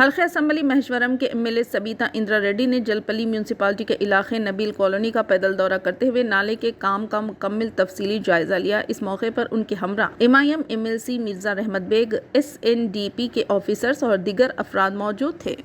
हल्का असम्बली महेश्वरम के एमएलए सबिता इंद्रा रेड्डी ने जलपल्ली म्यूनसिपालिटी के इलाके नबील कॉलोनी का पैदल दौरा करते हुए नाले के काम का मुकम्मल तफसीली जायजा लिया। इस मौके पर उनके हमरा एमआईएम एमएलसी मिर्जा रहमत बेग, एसएनडीपी के ऑफिसर्स और दीगर अफराद मौजूद थे।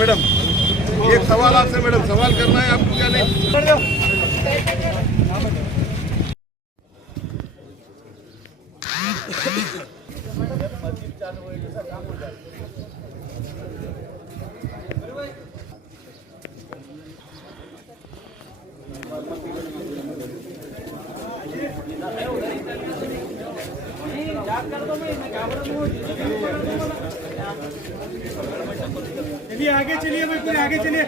मैडम, एक सवाल आपसे मैडम, सवाल करना है आपको क्या नहीं? चलिए आगे चलिए भाई, पूरे आगे चलिए।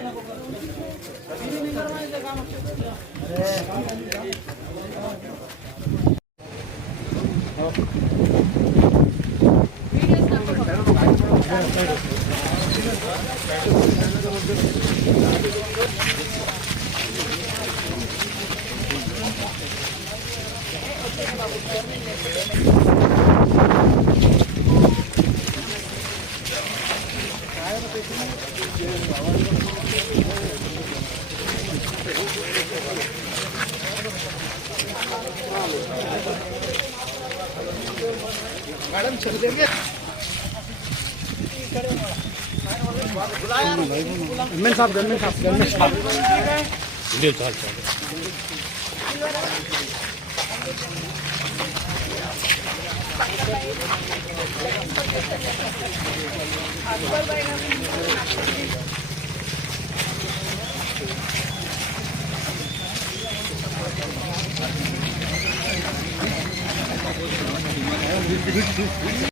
मैडम चल देंगे। गनमैन साहब ले चल चल